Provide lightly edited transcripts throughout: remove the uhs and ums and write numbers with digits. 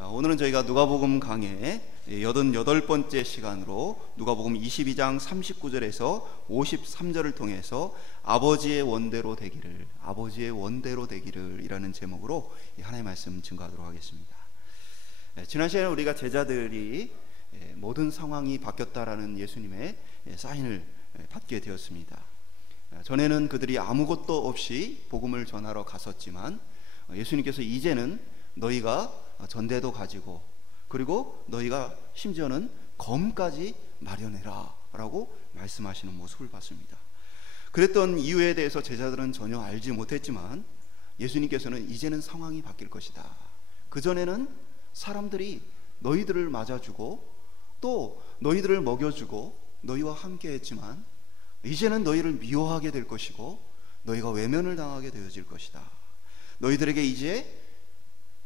오늘은 저희가 누가복음 강의 88번째 시간으로 누가복음 22장 39절에서 53절을 통해서 아버지의 원대로 되기를 이라는 제목으로 하나님의 말씀 증거하도록 하겠습니다. 지난 시간에 우리가 제자들이 모든 상황이 바뀌었다라는 예수님의 사인을 받게 되었습니다. 전에는 그들이 아무것도 없이 복음을 전하러 갔었지만 예수님께서 이제는 너희가 전대도 가지고 그리고 너희가 심지어는 검까지 마련해라 라고 말씀하시는 모습을 봤습니다. 그랬던 이유에 대해서 제자들은 전혀 알지 못했지만 예수님께서는 이제는 상황이 바뀔 것이다. 그전에는 사람들이 너희들을 맞아주고 또 너희들을 먹여주고 너희와 함께 했지만 이제는 너희를 미워하게 될 것이고 너희가 외면을 당하게 되어질 것이다. 너희들에게 이제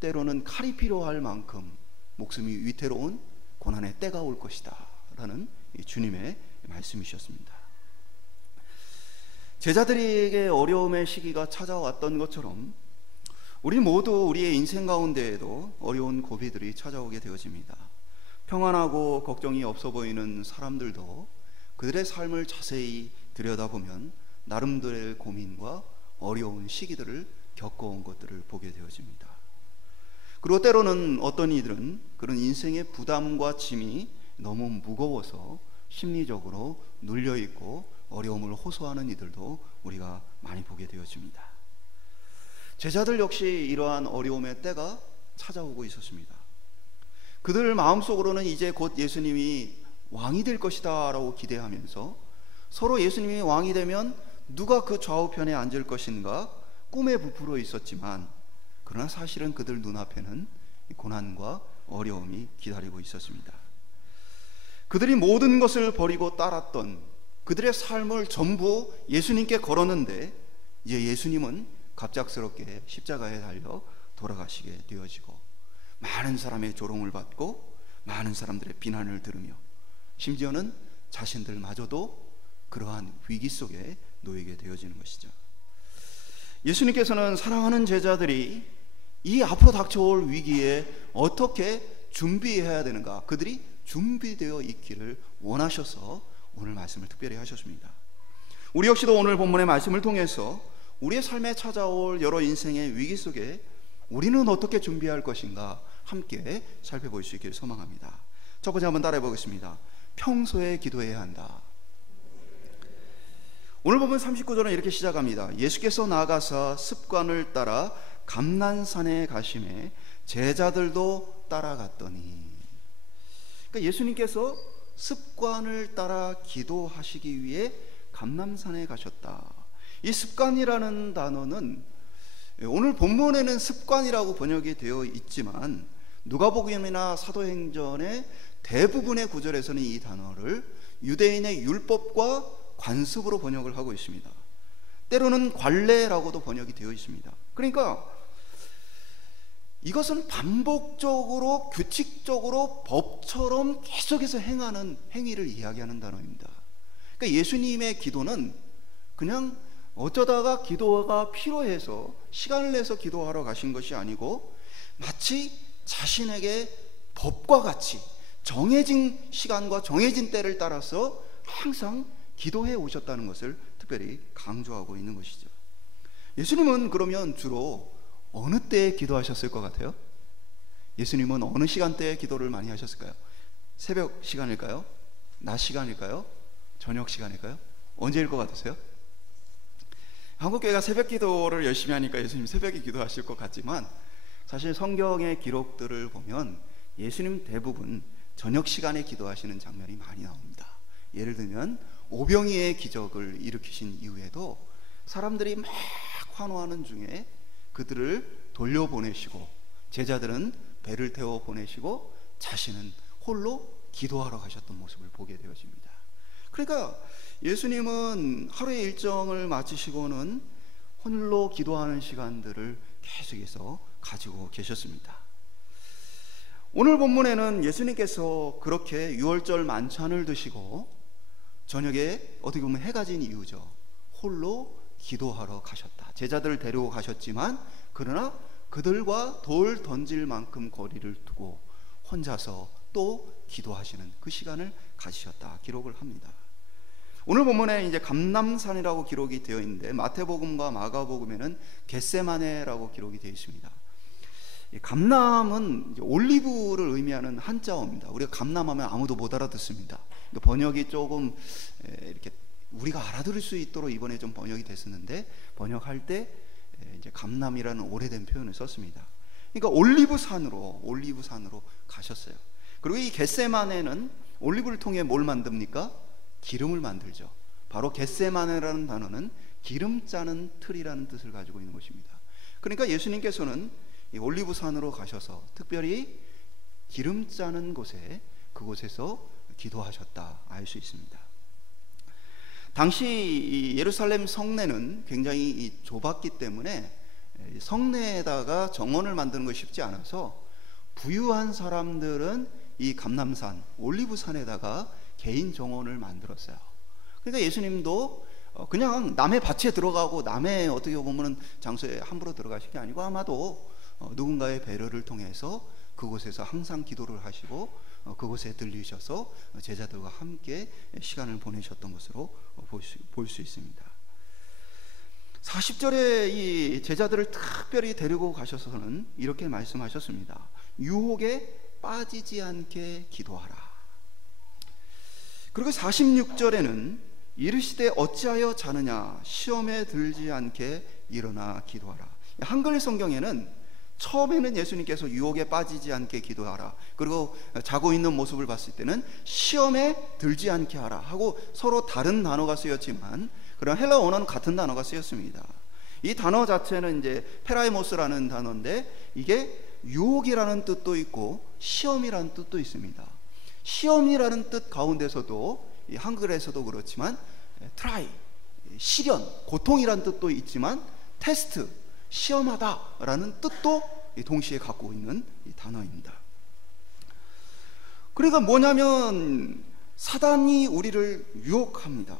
때로는 칼이 필요할 만큼 목숨이 위태로운 고난의 때가 올 것이다 라는 주님의 말씀이셨습니다. 제자들에게 어려움의 시기가 찾아왔던 것처럼 우리 모두 우리의 인생 가운데에도 어려운 고비들이 찾아오게 되어집니다. 평안하고 걱정이 없어 보이는 사람들도 그들의 삶을 자세히 들여다보면 나름대로의 고민과 어려운 시기들을 겪어온 것들을 보게 되어집니다. 그리고 때로는 어떤 이들은 그런 인생의 부담과 짐이 너무 무거워서 심리적으로 눌려있고 어려움을 호소하는 이들도 우리가 많이 보게 되어집니다. 제자들 역시 이러한 어려움의 때가 찾아오고 있었습니다. 그들 마음속으로는 이제 곧 예수님이 왕이 될 것이다 라고 기대하면서 서로 예수님이 왕이 되면 누가 그 좌우편에 앉을 것인가 꿈에 부풀어 있었지만 그러나 사실은 그들 눈앞에는 고난과 어려움이 기다리고 있었습니다. 그들이 모든 것을 버리고 따랐던 그들의 삶을 전부 예수님께 걸었는데 이제 예수님은 갑작스럽게 십자가에 달려 돌아가시게 되어지고 많은 사람의 조롱을 받고 많은 사람들의 비난을 들으며 심지어는 자신들마저도 그러한 위기 속에 놓이게 되어지는 것이죠. 예수님께서는 사랑하는 제자들이 이 앞으로 닥쳐올 위기에 어떻게 준비해야 되는가, 그들이 준비되어 있기를 원하셔서 오늘 말씀을 특별히 하셨습니다. 우리 역시도 오늘 본문의 말씀을 통해서 우리의 삶에 찾아올 여러 인생의 위기 속에 우리는 어떻게 준비할 것인가 함께 살펴볼 수 있기를 소망합니다. 첫 번째 한번 따라해 보겠습니다. 평소에 기도해야 한다. 오늘 보면 39절은 이렇게 시작합니다. 예수께서 나아가사 습관을 따라 감난산에 가심에 제자들도 따라갔더니. 그러니까 예수님께서 습관을 따라 기도하시기 위해 감난산에 가셨다. 이 습관이라는 단어는 오늘 본문에는 습관이라고 번역이 되어 있지만 누가복음이나 사도행전의 대부분의 구절에서는 이 단어를 유대인의 율법과 관습으로 번역을 하고 있습니다. 때로는 관례라고도 번역이 되어 있습니다. 그러니까 이것은 반복적으로 규칙적으로 법처럼 계속해서 행하는 행위를 이야기하는 단어입니다. 그러니까 예수님의 기도는 그냥 어쩌다가 기도가 필요해서 시간을 내서 기도하러 가신 것이 아니고 마치 자신에게 법과 같이 정해진 시간과 정해진 때를 따라서 항상 기도해 오셨다는 것을 특별히 강조하고 있는 것이죠. 예수님은 그러면 주로 어느 때에 기도하셨을 것 같아요? 예수님은 어느 시간대에 기도를 많이 하셨을까요? 새벽 시간일까요? 낮 시간일까요? 저녁 시간일까요? 언제일 것 같으세요? 한국교회가 새벽 기도를 열심히 하니까 예수님 새벽에 기도하실 것 같지만 사실 성경의 기록들을 보면 예수님 대부분 저녁 시간에 기도하시는 장면이 많이 나옵니다. 예를 들면 오병이의 기적을 일으키신 이후에도 사람들이 막 환호하는 중에 그들을 돌려보내시고 제자들은 배를 태워 보내시고 자신은 홀로 기도하러 가셨던 모습을 보게 되어집니다. 그러니까 예수님은 하루의 일정을 마치시고는 홀로 기도하는 시간들을 계속해서 가지고 계셨습니다. 오늘 본문에는 예수님께서 그렇게 유월절 만찬을 드시고 저녁에 어떻게 보면 해가 진 이유죠. 홀로 기도하러 가셨다. 제자들을 데리고 가셨지만 그러나 그들과 돌 던질 만큼 거리를 두고 혼자서 또 기도하시는 그 시간을 가지셨다 기록을 합니다. 오늘 본문에 이제 감람산이라고 기록이 되어 있는데 마태복음과 마가복음에는 겟세마네라고 기록이 되어 있습니다. 감람은 올리브를 의미하는 한자어입니다. 우리가 감람하면 아무도 못 알아듣습니다. 번역이 조금 이렇게 우리가 알아들을 수 있도록 이번에 좀 번역이 됐었는데, 번역할 때 이제 감람이라는 오래된 표현을 썼습니다. 그러니까 올리브산으로 가셨어요. 그리고 이 겟세마네는 올리브를 통해 뭘 만듭니까? 기름을 만들죠. 바로 겟세마네라는 단어는 기름 짜는 틀이라는 뜻을 가지고 있는 것입니다. 그러니까 예수님께서는 이 올리브산으로 가셔서 특별히 기름 짜는 그곳에서 기도하셨다 알 수 있습니다. 당시 이 예루살렘 성내는 굉장히 좁았기 때문에 성내에다가 정원을 만드는 것이 쉽지 않아서 부유한 사람들은 이 감람산 올리브산에다가 개인 정원을 만들었어요. 그러니까 예수님도 그냥 남의 밭에 들어가고 남의 어떻게 보면 장소에 함부로 들어가신 게 아니고 아마도 누군가의 배려를 통해서 그곳에서 항상 기도를 하시고 그곳에 들리셔서 제자들과 함께 시간을 보내셨던 것으로 볼 수 있습니다. 40절에 이 제자들을 특별히 데리고 가셔서는 이렇게 말씀하셨습니다. 유혹에 빠지지 않게 기도하라. 그리고 46절에는 이르시되 어찌하여 자느냐 시험에 들지 않게 일어나 기도하라. 한글 성경에는 처음에는 예수님께서 유혹에 빠지지 않게 기도하라, 그리고 자고 있는 모습을 봤을 때는 시험에 들지 않게 하라 하고 서로 다른 단어가 쓰였지만 그런 헬라 원어는 같은 단어가 쓰였습니다. 이 단어 자체는 이제 페라이모스라는 단어인데 이게 유혹이라는 뜻도 있고 시험이라는 뜻도 있습니다. 시험이라는 뜻 가운데서도 이 한글에서도 그렇지만 트라이, 시련, 고통이라는 뜻도 있지만 테스트, 시험하다라는 뜻도 동시에 갖고 있는 이 단어입니다. 그러니까 뭐냐면 사단이 우리를 유혹합니다.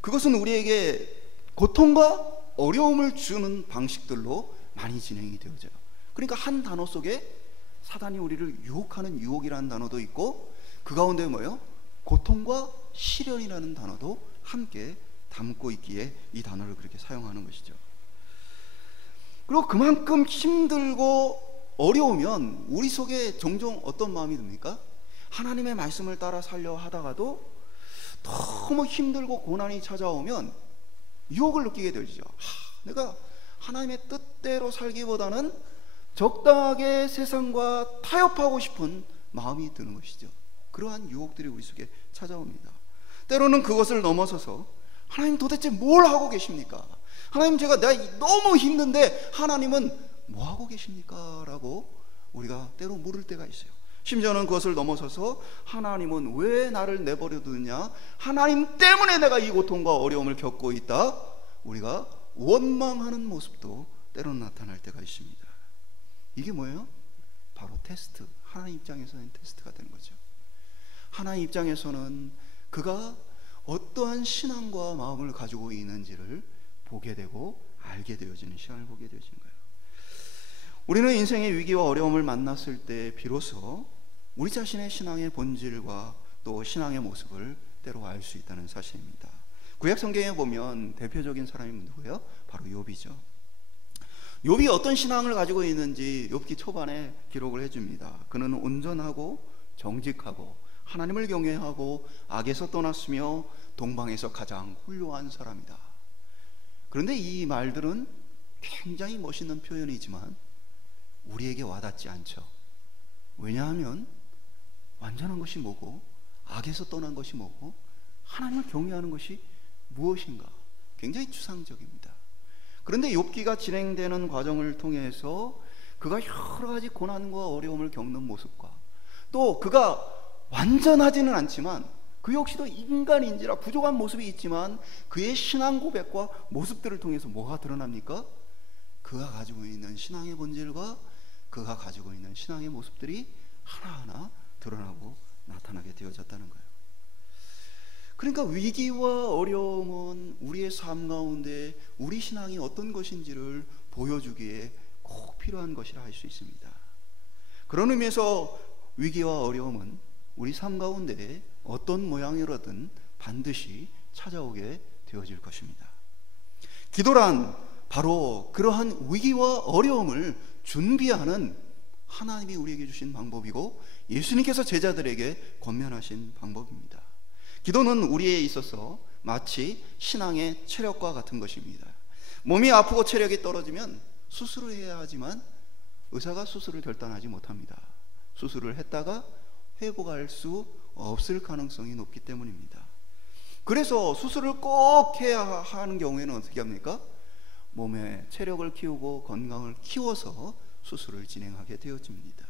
그것은 우리에게 고통과 어려움을 주는 방식들로 많이 진행이 되어져요. 그러니까 한 단어 속에 사단이 우리를 유혹하는 유혹이라는 단어도 있고 그 가운데 뭐예요? 고통과 시련이라는 단어도 함께 담고 있기에 이 단어를 그렇게 사용하는 것이죠. 그리고 그만큼 힘들고 어려우면 우리 속에 종종 어떤 마음이 듭니까? 하나님의 말씀을 따라 살려 하다가도 너무 힘들고 고난이 찾아오면 유혹을 느끼게 되죠. 내가 하나님의 뜻대로 살기보다는 적당하게 세상과 타협하고 싶은 마음이 드는 것이죠. 그러한 유혹들이 우리 속에 찾아옵니다. 때로는 그것을 넘어서서 하나님 도대체 뭘 하고 계십니까? 하나님 내가 너무 힘든데 하나님은 뭐 하고 계십니까? 라고 우리가 때로 물을 때가 있어요. 심지어는 그것을 넘어서서 하나님은 왜 나를 내버려 두느냐? 하나님 때문에 내가 이 고통과 어려움을 겪고 있다. 우리가 원망하는 모습도 때로는 나타날 때가 있습니다. 이게 뭐예요? 바로 테스트. 하나님 입장에서는 테스트가 되는 거죠. 하나님 입장에서는 그가 어떠한 신앙과 마음을 가지고 있는지를 보게 되고 알게 되어지는 시간을 보게 되어지는 거예요. 우리는 인생의 위기와 어려움을 만났을 때 비로소 우리 자신의 신앙의 본질과 또 신앙의 모습을 때로 알 수 있다는 사실입니다. 구약 성경에 보면 대표적인 사람이 누구예요? 바로 욥이죠. 욥이 어떤 신앙을 가지고 있는지 욥기 초반에 기록을 해줍니다. 그는 온전하고 정직하고 하나님을 경외하고 악에서 떠났으며 동방에서 가장 훌륭한 사람이다. 그런데 이 말들은 굉장히 멋있는 표현이지만 우리에게 와닿지 않죠. 왜냐하면 완전한 것이 뭐고 악에서 떠난 것이 뭐고 하나님을 경외하는 것이 무엇인가 굉장히 추상적입니다. 그런데 욥기가 진행되는 과정을 통해서 그가 여러 가지 고난과 어려움을 겪는 모습과 또 그가 완전하지는 않지만 그 역시도 인간인지라 부족한 모습이 있지만 그의 신앙 고백과 모습들을 통해서 뭐가 드러납니까? 그가 가지고 있는 신앙의 본질과 그가 가지고 있는 신앙의 모습들이 하나하나 드러나고 나타나게 되어졌다는 거예요. 그러니까 위기와 어려움은 우리의 삶 가운데 우리 신앙이 어떤 것인지를 보여주기에 꼭 필요한 것이라 할 수 있습니다. 그런 의미에서 위기와 어려움은 우리 삶 가운데 어떤 모양이라든 반드시 찾아오게 되어질 것입니다. 기도란 바로 그러한 위기와 어려움을 준비하는 하나님이 우리에게 주신 방법이고 예수님께서 제자들에게 권면하신 방법입니다. 기도는 우리에 있어서 마치 신앙의 체력과 같은 것입니다. 몸이 아프고 체력이 떨어지면 수술을 해야 하지만 의사가 수술을 결단하지 못합니다. 수술을 했다가 회복할 수 없을 가능성이 높기 때문입니다. 그래서 수술을 꼭 해야 하는 경우에는 어떻게 합니까? 몸의 체력을 키우고 건강을 키워서 수술을 진행하게 되어집니다.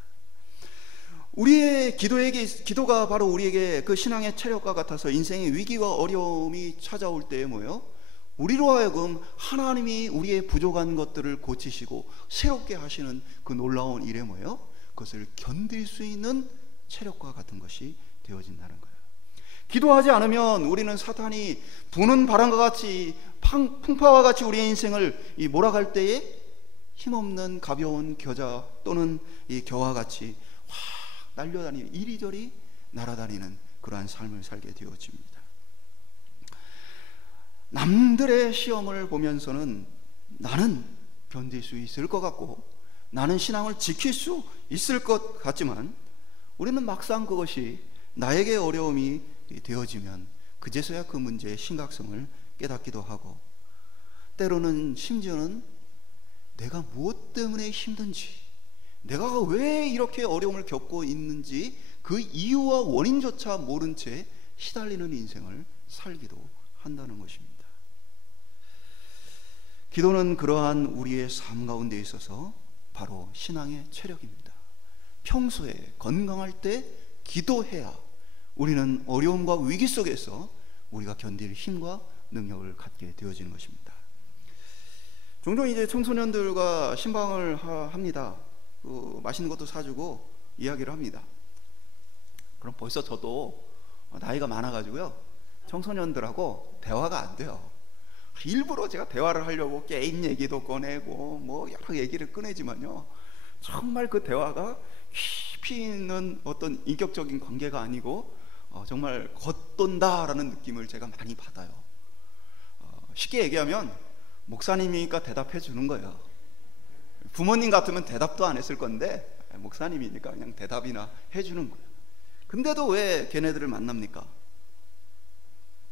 우리의 기도가 바로 우리에게 그 신앙의 체력과 같아서 인생의 위기와 어려움이 찾아올 때에 뭐예요? 우리로 하여금 하나님이 우리의 부족한 것들을 고치시고 새롭게 하시는 그 놀라운 일에 뭐예요? 그것을 견딜 수 있는 체력과 같은 것이 되어진다는 거예요. 기도하지 않으면 우리는 사탄이 부는 바람과 같이 풍파와 같이 우리의 인생을 몰아갈 때에 힘없는 가벼운 겨자 또는 이 겨와 같이 확 날려다니는, 이리저리 날아다니는 그러한 삶을 살게 되어집니다. 남들의 시험을 보면서는 나는 견딜 수 있을 것 같고 나는 신앙을 지킬 수 있을 것 같지만 우리는 막상 그것이 나에게 어려움이 되어지면 그제서야 그 문제의 심각성을 깨닫기도 하고 때로는 심지어는 내가 무엇 때문에 힘든지, 내가 왜 이렇게 어려움을 겪고 있는지 그 이유와 원인조차 모른 채 시달리는 인생을 살기도 한다는 것입니다. 기도는 그러한 우리의 삶 가운데 있어서 바로 신앙의 체력입니다. 평소에 건강할 때 기도해야 우리는 어려움과 위기 속에서 우리가 견딜 힘과 능력을 갖게 되어지는 것입니다. 종종 이제 청소년들과 신방을 합니다. 맛있는 것도 사주고 이야기를 합니다. 그럼 벌써 저도 나이가 많아가지고요, 청소년들하고 대화가 안 돼요. 일부러 제가 대화를 하려고 게임 얘기도 꺼내고 뭐 여러 얘기를 꺼내지만요, 정말 그 대화가 깊이 있는 어떤 인격적인 관계가 아니고 정말 겉돈다라는 느낌을 제가 많이 받아요. 쉽게 얘기하면 목사님이니까 대답해 주는 거예요. 부모님 같으면 대답도 안 했을 건데 목사님이니까 그냥 대답이나 해주는 거예요. 근데도 왜 걔네들을 만납니까?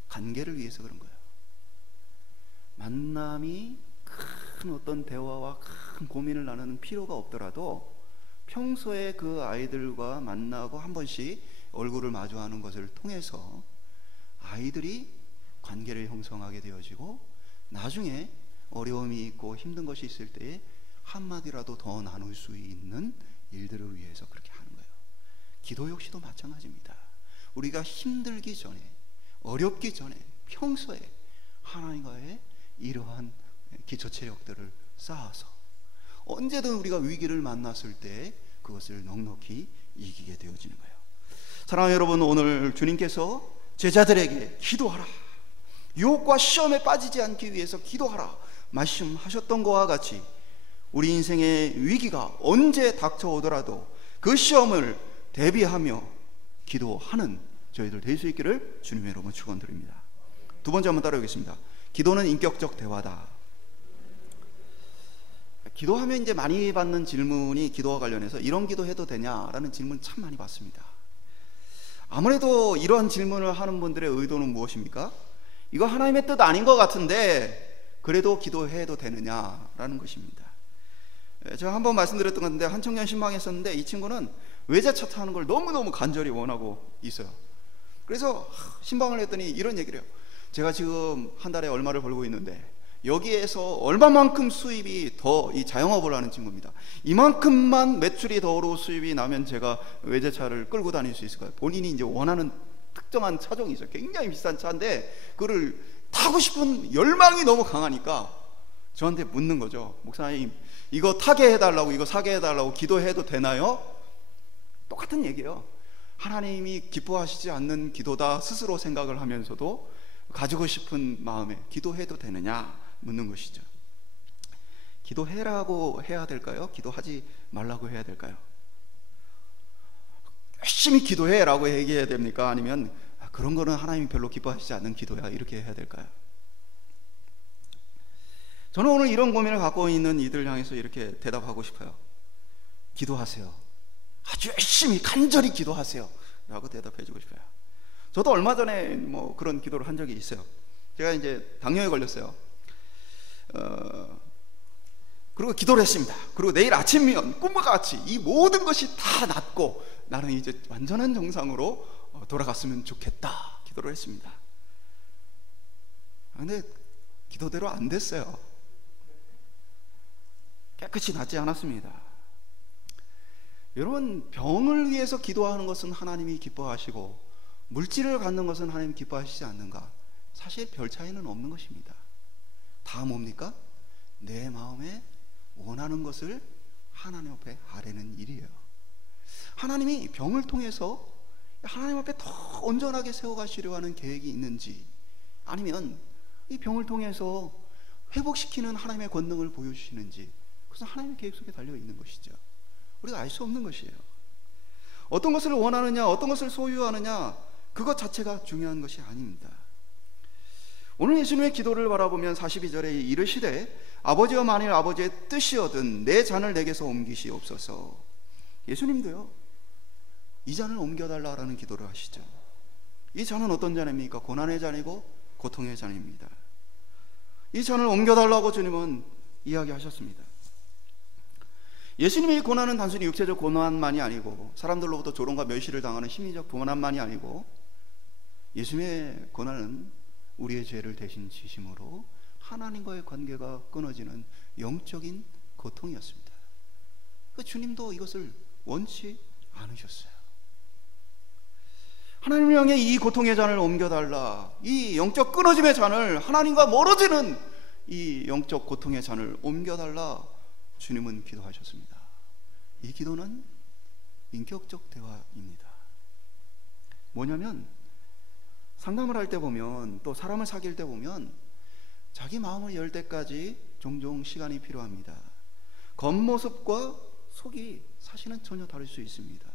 관계를 위해서 그런 거예요. 만남이 큰 어떤 대화와 큰 고민을 나누는 필요가 없더라도 평소에 그 아이들과 만나고 한 번씩 얼굴을 마주하는 것을 통해서 아이들이 관계를 형성하게 되어지고 나중에 어려움이 있고 힘든 것이 있을 때에 한마디라도 더 나눌 수 있는 일들을 위해서 그렇게 하는 거예요. 기도 역시도 마찬가지입니다. 우리가 힘들기 전에, 어렵기 전에 평소에 하나님과의 이러한 기초 체력들을 쌓아서 언제든 우리가 위기를 만났을 때 그것을 넉넉히 이기게 되어지는 거예요. 사랑하는 여러분, 오늘 주님께서 제자들에게 기도하라, 유혹과 시험에 빠지지 않기 위해서 기도하라 말씀하셨던 것과 같이 우리 인생의 위기가 언제 닥쳐오더라도 그 시험을 대비하며 기도하는 저희들 될 수 있기를 주님의 이름으로 축원드립니다. 두 번째 한번 따라오겠습니다. 기도는 인격적 대화다. 기도하면 이제 많이 받는 질문이 기도와 관련해서 이런 기도해도 되냐라는 질문 참 많이 받습니다. 아무래도 이런 질문을 하는 분들의 의도는 무엇입니까? 이거 하나님의 뜻 아닌 것 같은데 그래도 기도해도 되느냐라는 것입니다. 제가 한번 말씀드렸던 건데 한 청년 신방에 있었는데 이 친구는 외제차 타는 걸 너무너무 간절히 원하고 있어요. 그래서 신방을 했더니 이런 얘기를 해요. 제가 지금 한 달에 얼마를 벌고 있는데 여기에서 얼마만큼 수입이 더, 이 자영업을 하는 친구입니다. 이만큼만 매출이 더로 수입이 나면 제가 외제차를 끌고 다닐 수 있을까요? 본인이 이제 원하는 특정한 차종이 있어요. 굉장히 비싼 차인데 그를 타고 싶은 열망이 너무 강하니까 저한테 묻는 거죠. 목사님, 이거 타게 해달라고, 이거 사게 해달라고 기도해도 되나요? 똑같은 얘기예요. 하나님이 기뻐하시지 않는 기도다 스스로 생각을 하면서도 가지고 싶은 마음에 기도해도 되느냐 묻는 것이죠. 기도해라고 해야 될까요? 기도하지 말라고 해야 될까요? 열심히 기도해라고 얘기해야 됩니까? 아니면 그런 거는 하나님이 별로 기뻐하시지 않는 기도야, 이렇게 해야 될까요? 저는 오늘 이런 고민을 갖고 있는 이들 향해서 이렇게 대답하고 싶어요. 기도하세요. 아주 열심히 간절히 기도하세요 라고 대답해 주고 싶어요. 저도 얼마 전에 뭐 그런 기도를 한 적이 있어요. 제가 이제 당뇨에 걸렸어요. 그리고 기도를 했습니다. 그리고 내일 아침이면 꿈과 같이 이 모든 것이 다 낫고 나는 이제 완전한 정상으로 돌아갔으면 좋겠다 기도를 했습니다. 근데 기도대로 안 됐어요. 깨끗이 낫지 않았습니다. 여러분, 병을 위해서 기도하는 것은 하나님이 기뻐하시고 물질을 갖는 것은 하나님이 기뻐하시지 않는가? 사실 별 차이는 없는 것입니다. 다 뭡니까? 내 마음에 원하는 것을 하나님 앞에 아뢰는 일이에요. 하나님이 병을 통해서 하나님 앞에 더 온전하게 세워가시려 하는 계획이 있는지, 아니면 이 병을 통해서 회복시키는 하나님의 권능을 보여주시는지, 그것은 하나님의 계획 속에 달려있는 것이죠. 우리가 알 수 없는 것이에요. 어떤 것을 원하느냐, 어떤 것을 소유하느냐, 그것 자체가 중요한 것이 아닙니다. 오늘 예수님의 기도를 바라보면 42절에 이르시되 아버지여 만일 아버지의 뜻이거든 내 잔을 내게서 옮기시옵소서. 예수님도요, 이 잔을 옮겨달라라는 기도를 하시죠. 이 잔은 어떤 잔입니까? 고난의 잔이고 고통의 잔입니다. 이 잔을 옮겨달라고 주님은 이야기하셨습니다. 예수님의 고난은 단순히 육체적 고난만이 아니고 사람들로부터 조롱과 멸시를 당하는 심리적 고난만이 아니고, 예수님의 고난은 우리의 죄를 대신 지심으로 하나님과의 관계가 끊어지는 영적인 고통이었습니다. 그 주님도 이것을 원치 않으셨어요. 하나님을 향해 이 고통의 잔을 옮겨달라, 이 영적 끊어짐의 잔을, 하나님과 멀어지는 이 영적 고통의 잔을 옮겨달라 주님은 기도하셨습니다. 이 기도는 인격적 대화입니다. 뭐냐면, 상담을 할 때 보면, 또 사람을 사귈 때 보면 자기 마음을 열 때까지 종종 시간이 필요합니다. 겉모습과 속이 사실은 전혀 다를 수 있습니다.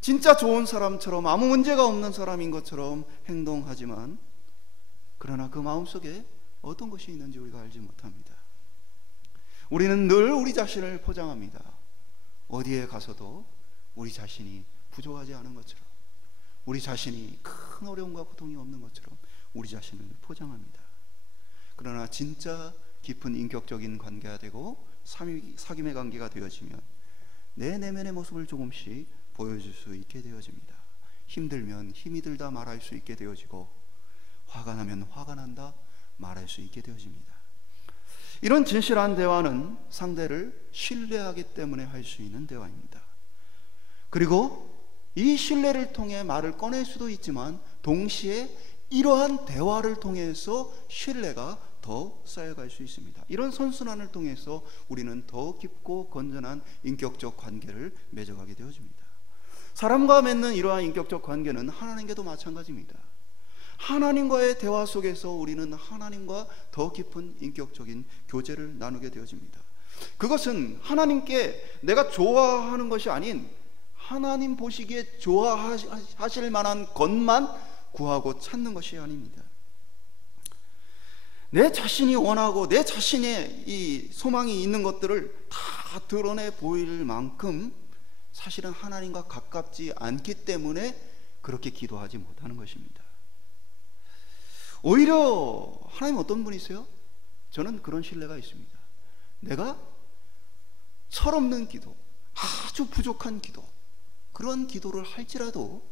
진짜 좋은 사람처럼 아무 문제가 없는 사람인 것처럼 행동하지만, 그러나 그 마음속에 어떤 것이 있는지 우리가 알지 못합니다. 우리는 늘 우리 자신을 포장합니다. 어디에 가서도 우리 자신이 부족하지 않은 것처럼, 우리 자신이 큰 어려움과 고통이 없는 것처럼 우리 자신을 포장합니다. 그러나 진짜 깊은 인격적인 관계가 되고 사귐의 관계가 되어지면 내 내면의 모습을 조금씩 보여줄 수 있게 되어집니다. 힘들면 힘이 들다 말할 수 있게 되어지고, 화가 나면 화가 난다 말할 수 있게 되어집니다. 이런 진실한 대화는 상대를 신뢰하기 때문에 할 수 있는 대화입니다. 그리고 이 신뢰를 통해 말을 꺼낼 수도 있지만, 동시에 이러한 대화를 통해서 신뢰가 더 쌓여갈 수 있습니다. 이런 선순환을 통해서 우리는 더 깊고 건전한 인격적 관계를 맺어가게 되어집니다. 사람과 맺는 이러한 인격적 관계는 하나님께도 마찬가지입니다. 하나님과의 대화 속에서 우리는 하나님과 더 깊은 인격적인 교제를 나누게 되어집니다. 그것은 하나님께 내가 좋아하는 것이 아닌 하나님 보시기에 좋아하실 만한 것만 구하고 찾는 것이 아닙니다. 내 자신이 원하고 내 자신의 이 소망이 있는 것들을 다 드러내 보일 만큼 사실은 하나님과 가깝지 않기 때문에 그렇게 기도하지 못하는 것입니다. 오히려 하나님 어떤 분이세요? 저는 그런 신뢰가 있습니다. 내가 철없는 기도, 아주 부족한 기도, 그런 기도를 할지라도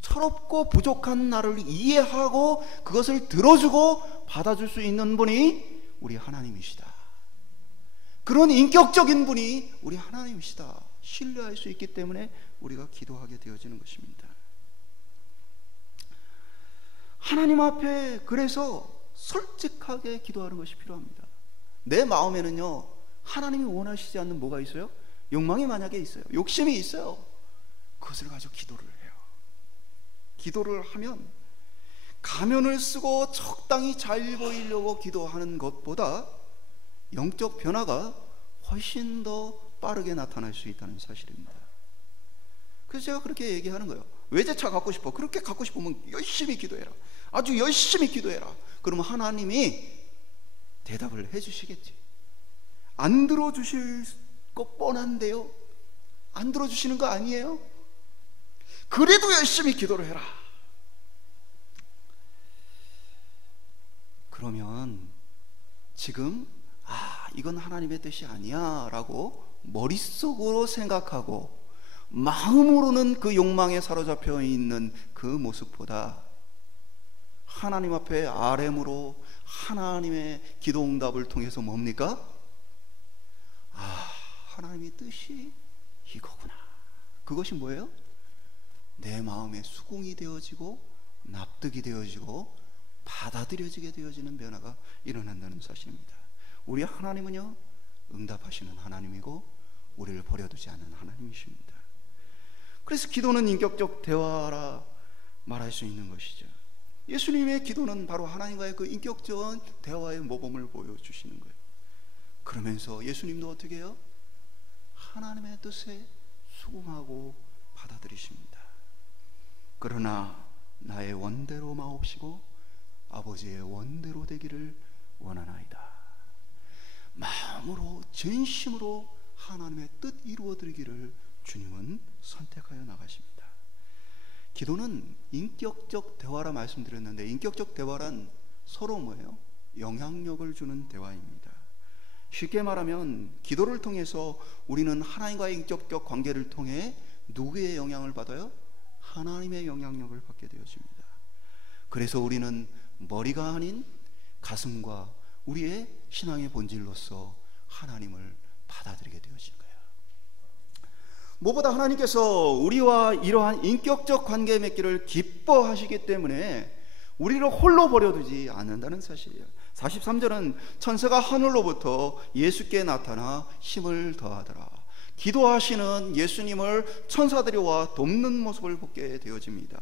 철없고 부족한 나를 이해하고 그것을 들어주고 받아줄 수 있는 분이 우리 하나님이시다. 그런 인격적인 분이 우리 하나님이시다. 신뢰할 수 있기 때문에 우리가 기도하게 되어지는 것입니다. 하나님 앞에 그래서 솔직하게 기도하는 것이 필요합니다. 내 마음에는요, 하나님이 원하시지 않는 뭐가 있어요? 욕망이 만약에 있어요, 욕심이 있어요. 그것을 가지고 기도를 해요. 기도를 하면 가면을 쓰고 적당히 잘 보이려고 기도하는 것보다 영적 변화가 훨씬 더 빠르게 나타날 수 있다는 사실입니다. 그래서 제가 그렇게 얘기하는 거예요. 외제차 갖고 싶어. 그렇게 갖고 싶으면 열심히 기도해라. 아주 열심히 기도해라. 그러면 하나님이 대답을 해주시겠지. 안 들어주실 거 뻔한데요. 안 들어주시는 거 아니에요? 그래도 열심히 기도를 해라. 그러면 지금 이건 하나님의 뜻이 아니야 라고 머릿속으로 생각하고 마음으로는 그 욕망에 사로잡혀 있는 그 모습보다 하나님 앞에 RM으로 하나님의 기도 응답을 통해서 뭡니까? 하나님의 뜻이 이거구나. 그것이 뭐예요? 내 마음에 수긍이 되어지고 납득이 되어지고 받아들여지게 되어지는 변화가 일어난다는 사실입니다. 우리 하나님은요, 응답하시는 하나님이고 우리를 버려두지 않는 하나님이십니다. 그래서 기도는 인격적 대화라 말할 수 있는 것이죠. 예수님의 기도는 바로 하나님과의 그 인격적 대화의 모범을 보여주시는 거예요. 그러면서 예수님도 어떻게 해요? 하나님의 뜻에 수긍하고 받아들이십니다. 그러나 나의 원대로 마옵시고 아버지의 원대로 되기를 원하나이다. 마음으로 전심으로 하나님의 뜻 이루어드리기를 주님은 선택하여 나가십니다. 기도는 인격적 대화라 말씀드렸는데, 인격적 대화란 서로 뭐예요? 영향력을 주는 대화입니다. 쉽게 말하면 기도를 통해서 우리는 하나님과의 인격적 관계를 통해 누구의 영향을 받아요? 하나님의 영향력을 받게 되어집니다. 그래서 우리는 머리가 아닌 가슴과 우리의 신앙의 본질로서 하나님을 받아들이게 되어진 거예요. 무엇보다 하나님께서 우리와 이러한 인격적 관계 맺기를 기뻐하시기 때문에 우리를 홀로 버려두지 않는다는 사실이에요. 43절은 천사가 하늘로부터 예수께 나타나 힘을 더하더라. 기도하시는 예수님을 천사들이 와 돕는 모습을 보게 되어집니다.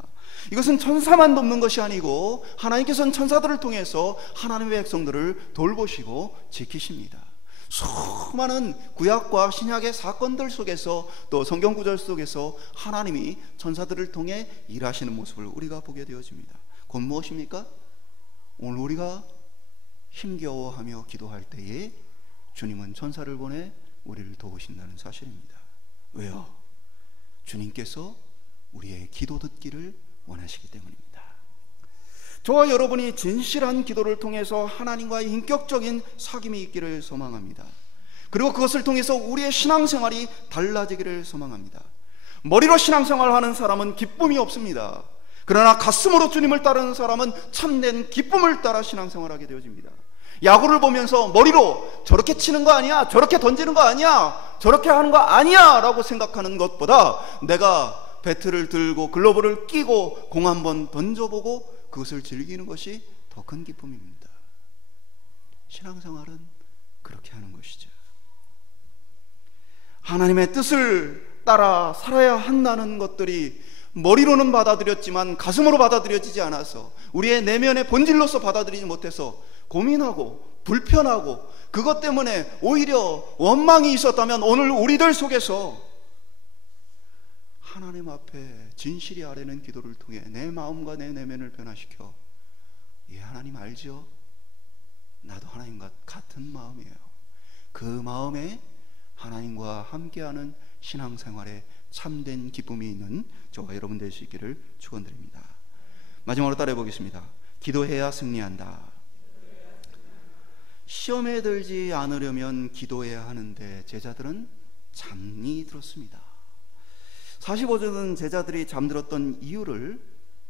이것은 천사만 돕는 것이 아니고 하나님께서는 천사들을 통해서 하나님의 백성들을 돌보시고 지키십니다. 수많은 구약과 신약의 사건들 속에서 또 성경 구절 속에서 하나님이 천사들을 통해 일하시는 모습을 우리가 보게 되어집니다. 곧 무엇입니까? 오늘 우리가 힘겨워하며 기도할 때에 주님은 천사를 보내 우리를 도우신다는 사실입니다. 왜요? 주님께서 우리의 기도 듣기를 원하시기 때문입니다. 저와 여러분이 진실한 기도를 통해서 하나님과의 인격적인 사귐이 있기를 소망합니다. 그리고 그것을 통해서 우리의 신앙생활이 달라지기를 소망합니다. 머리로 신앙생활하는 사람은 기쁨이 없습니다. 그러나 가슴으로 주님을 따르는 사람은 참된 기쁨을 따라 신앙생활하게 되어집니다. 야구를 보면서 머리로 저렇게 치는 거 아니야, 저렇게 던지는 거 아니야, 저렇게 하는 거 아니야 라고 생각하는 것보다 내가 배트를 들고 글러브를 끼고 공 한번 던져보고 그것을 즐기는 것이 더 큰 기쁨입니다. 신앙생활은 그렇게 하는 것이죠. 하나님의 뜻을 따라 살아야 한다는 것들이 머리로는 받아들였지만 가슴으로 받아들여지지 않아서 우리의 내면의 본질로서 받아들이지 못해서 고민하고 불편하고 그것 때문에 오히려 원망이 있었다면 오늘 우리들 속에서 하나님 앞에 진실이 아뢰는 기도를 통해 내 마음과 내 내면을 변화시켜 하나님 알죠? 나도 하나님과 같은 마음이에요. 그 마음에 하나님과 함께하는 신앙생활에 참된 기쁨이 있는 저와 여러분 될 수 있기를 축원드립니다. 마지막으로 따라해 보겠습니다. 기도해야 승리한다. 시험에 들지 않으려면 기도해야 하는데 제자들은 잠이 들었습니다. 45절은 제자들이 잠들었던 이유를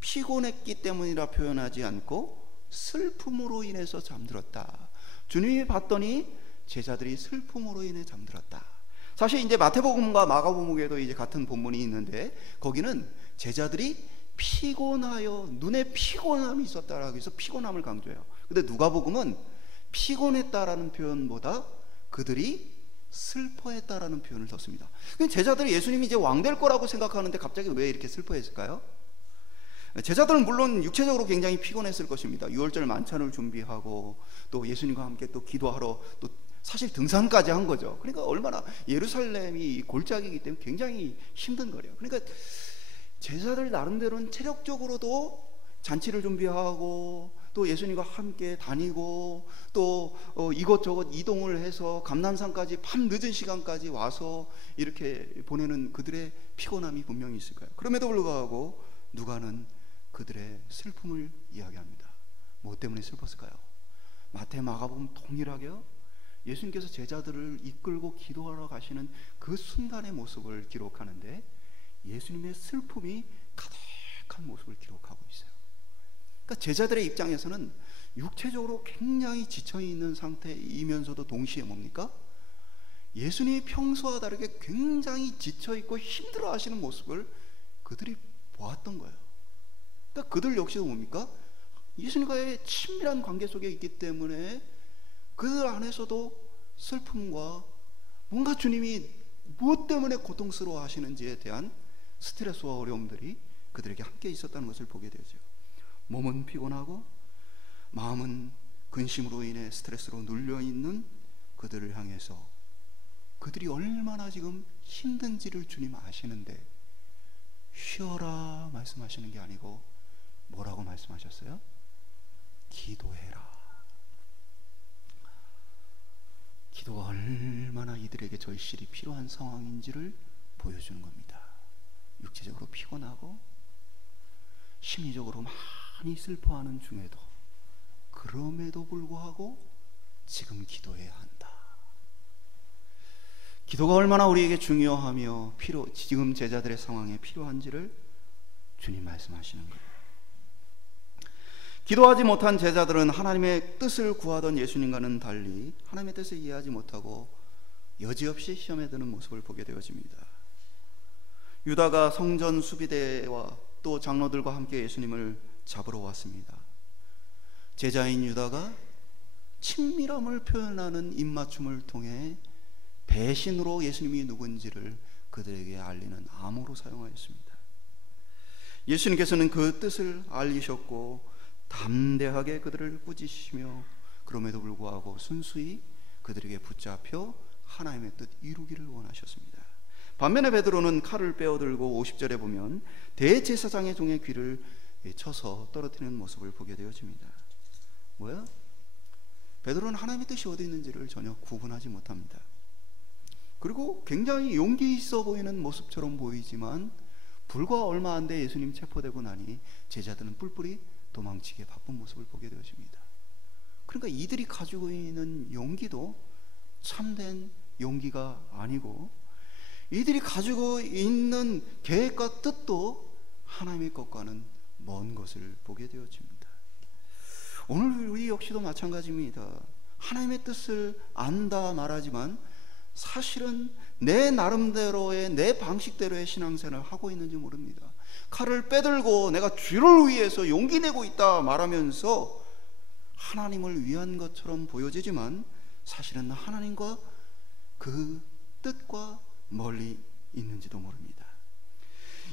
피곤했기 때문이라 표현하지 않고 슬픔으로 인해서 잠들었다. 주님이 봤더니 제자들이 슬픔으로 인해 잠들었다. 사실 이제 마태복음과 마가복음에도 이제 같은 본문이 있는데 거기는 제자들이 피곤하여 눈에 피곤함이 있었다라고 해서 피곤함을 강조해요. 근데 누가복음은 피곤했다라는 표현보다 그들이 슬퍼했다라는 표현을 썼습니다. 제자들이 예수님이 이제 왕 될 거라고 생각하는데 갑자기 왜 이렇게 슬퍼했을까요? 제자들은 물론 육체적으로 굉장히 피곤했을 것입니다. 6월절 만찬을 준비하고 또 예수님과 함께 또 기도하러 또 사실 등산까지 한 거죠. 그러니까 얼마나 예루살렘이 골짜기이기 때문에 굉장히 힘든 거래요. 그러니까 제자들 나름대로는 체력적으로도 잔치를 준비하고 또 예수님과 함께 다니고 또 이것저것 이동을 해서 감람산까지 밤 늦은 시간까지 와서 이렇게 보내는 그들의 피곤함이 분명히 있을 거예요. 그럼에도 불구하고 누가는 그들의 슬픔을 이야기합니다. 뭐 때문에 슬펐을까요? 마태, 마가복음 동일하게요. 예수님께서 제자들을 이끌고 기도하러 가시는 그 순간의 모습을 기록하는데 예수님의 슬픔이 가득한 모습을 기록하고 있어요. 그러니까 제자들의 입장에서는 육체적으로 굉장히 지쳐있는 상태이면서도 동시에 뭡니까? 예수님이 평소와 다르게 굉장히 지쳐있고 힘들어 하시는 모습을 그들이 보았던 거예요. 그러니까 그들 역시도 뭡니까? 예수님과의 친밀한 관계 속에 있기 때문에 그들 안에서도 슬픔과 뭔가 주님이 무엇 때문에 고통스러워 하시는지에 대한 스트레스와 어려움들이 그들에게 함께 있었다는 것을 보게 되죠. 몸은 피곤하고 마음은 근심으로 인해 스트레스로 눌려있는 그들을 향해서 그들이 얼마나 지금 힘든지를 주님 아시는데 쉬어라 말씀하시는 게 아니고 뭐라고 말씀하셨어요? 기도해라. 기도가 얼마나 이들에게 절실히 필요한 상황인지를 보여주는 겁니다. 육체적으로 피곤하고 심리적으로 많이 슬퍼하는 중에도 그럼에도 불구하고 지금 기도해야 한다. 기도가 얼마나 우리에게 중요하며 지금 제자들의 상황에 필요한지를 주님 말씀하시는 거예요. 기도하지 못한 제자들은 하나님의 뜻을 구하던 예수님과는 달리 하나님의 뜻을 이해하지 못하고 여지없이 시험에 드는 모습을 보게 되어집니다. 유다가 성전 수비대와 또 장로들과 함께 예수님을 잡으러 왔습니다. 제자인 유다가 친밀함을 표현하는 입맞춤을 통해 배신으로 예수님이 누군지를 그들에게 알리는 암호로 사용하였습니다. 예수님께서는 그 뜻을 알리셨고 담대하게 그들을 꾸짖으시며 그럼에도 불구하고 순수히 그들에게 붙잡혀 하나님의 뜻 이루기를 원하셨습니다. 반면에 베드로는 칼을 빼어들고 50절에 보면 대제사장의 종의 귀를 쳐서 떨어뜨리는 모습을 보게 되어집니다. 뭐야? 베드로는 하나님의 뜻이 어디 있는지를 전혀 구분하지 못합니다. 그리고 굉장히 용기 있어 보이는 모습처럼 보이지만 불과 얼마 안 돼 예수님 체포되고 나니 제자들은 뿔뿔이 도망치기에 바쁜 모습을 보게 되어집니다. 그러니까 이들이 가지고 있는 용기도 참된 용기가 아니고 이들이 가지고 있는 계획과 뜻도 하나님의 것과는 먼 것을 보게 되어집니다. 오늘 우리 역시도 마찬가지입니다. 하나님의 뜻을 안다 말하지만 사실은 내 나름대로의 내 방식대로의 신앙생활을 하고 있는지 모릅니다. 칼을 빼들고 내가 주를 위해서 용기 내고 있다 말하면서 하나님을 위한 것처럼 보여지지만 사실은 하나님과 그 뜻과 멀리 있는지도 모릅니다.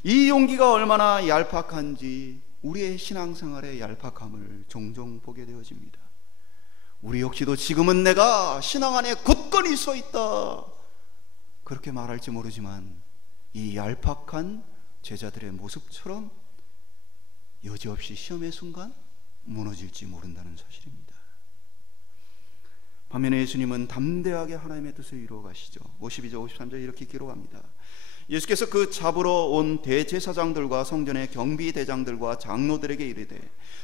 이 용기가 얼마나 얄팍한지 우리의 신앙생활의 얄팍함을 종종 보게 되어집니다. 우리 역시도 지금은 내가 신앙 안에 굳건히 서 있다 그렇게 말할지 모르지만 이 얄팍한 제자들의 모습처럼 여지없이 시험의 순간 무너질지 모른다는 사실입니다. 반면에 예수님은 담대하게 하나님의 뜻을 이루어 가시죠. 52절 53절 이렇게 기록합니다. 예수께서 그 잡으러 온 대제사장들과 성전의 경비대장들과 장로들에게 이르되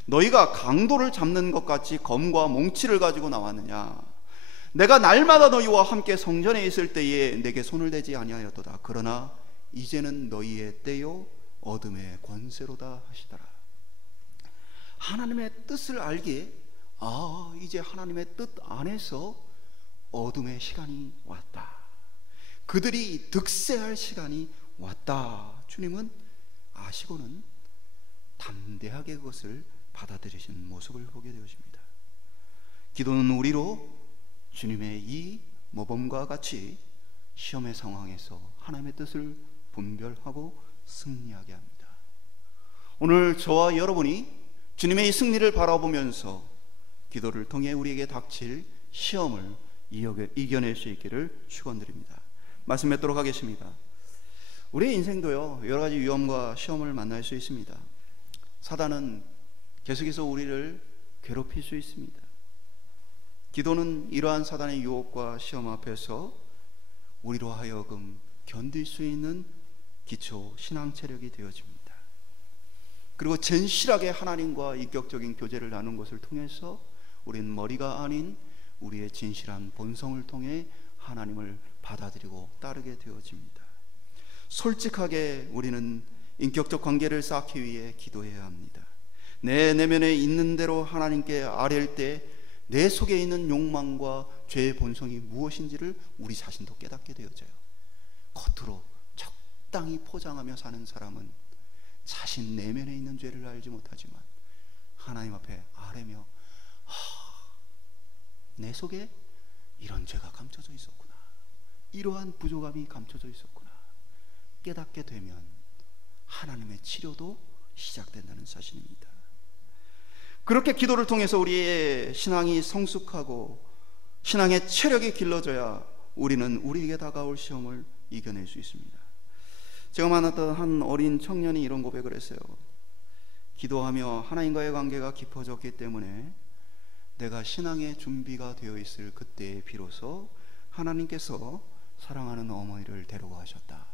너희가 강도를 잡는 것 같이 검과 몽치를 가지고 나왔느냐? 내가 날마다 너희와 함께 성전에 있을 때에 내게 손을 대지 아니하였도다. 그러나 이제는 너희의 때요 어둠의 권세로다 하시더라. 하나님의 뜻을 알기에 이제 하나님의 뜻 안에서 어둠의 시간이 왔다. 그들이 득세할 시간이 왔다. 주님은 아시고는 담대하게 그것을 받아들이시는 모습을 보게 되어집니다. 기도는 우리로 주님의 이 모범과 같이 시험의 상황에서 하나님의 뜻을 분별하고 승리하게 합니다. 오늘 저와 여러분이 주님의 이 승리를 바라보면서 기도를 통해 우리에게 닥칠 시험을 이겨낼 수 있기를 축원드립니다. 말씀 맺도록 하겠습니다. 우리의 인생도요, 여러 가지 위험과 시험을 만날 수 있습니다. 사단은 계속해서 우리를 괴롭힐 수 있습니다. 기도는 이러한 사단의 유혹과 시험 앞에서 우리로 하여금 견딜 수 있는 기초 신앙 체력이 되어집니다. 그리고 진실하게 하나님과 인격적인 교제를 나눈 것을 통해서 우리는 머리가 아닌 우리의 진실한 본성을 통해 하나님을 받아들이고 따르게 되어집니다. 솔직하게 우리는 인격적 관계를 쌓기 위해 기도해야 합니다. 내 내면에 있는 대로 하나님께 아뢰일 때 내 속에 있는 욕망과 죄의 본성이 무엇인지를 우리 자신도 깨닫게 되어져요. 겉으로 적당히 포장하며 사는 사람은 자신 내면에 있는 죄를 알지 못하지만 하나님 앞에 아뢰며 내 속에 이런 죄가 감춰져 있었구나, 이러한 부족함이 감춰져 있었구나 깨닫게 되면 하나님의 치료도 시작된다는 사실입니다. 그렇게 기도를 통해서 우리의 신앙이 성숙하고 신앙의 체력이 길러져야 우리는 우리에게 다가올 시험을 이겨낼 수 있습니다. 제가 만났던 한 어린 청년이 이런 고백을 했어요. 기도하며 하나님과의 관계가 깊어졌기 때문에 내가 신앙의 준비가 되어 있을 그때에 비로소 하나님께서 사랑하는 어머니를 데려가셨다.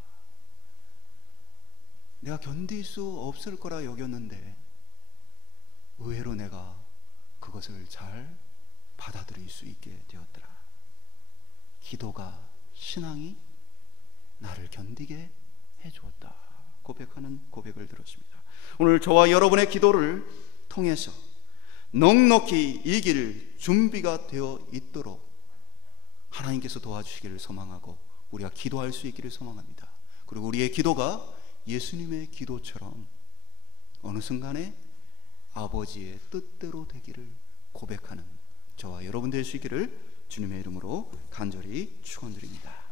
내가 견딜 수 없을 거라 여겼는데 의외로 내가 그것을 잘 받아들일 수 있게 되었더라. 기도가, 신앙이 나를 견디게 해주었다 고백하는 고백을 들었습니다. 오늘 저와 여러분의 기도를 통해서 넉넉히 이길 준비가 되어 있도록 하나님께서 도와주시기를 소망하고 우리가 기도할 수 있기를 소망합니다. 그리고 우리의 기도가 예수님의 기도처럼 어느 순간에 아버지의 뜻대로 되기를 고백하는 저와 여러분 될 수 있기를 주님의 이름으로 간절히 축원드립니다.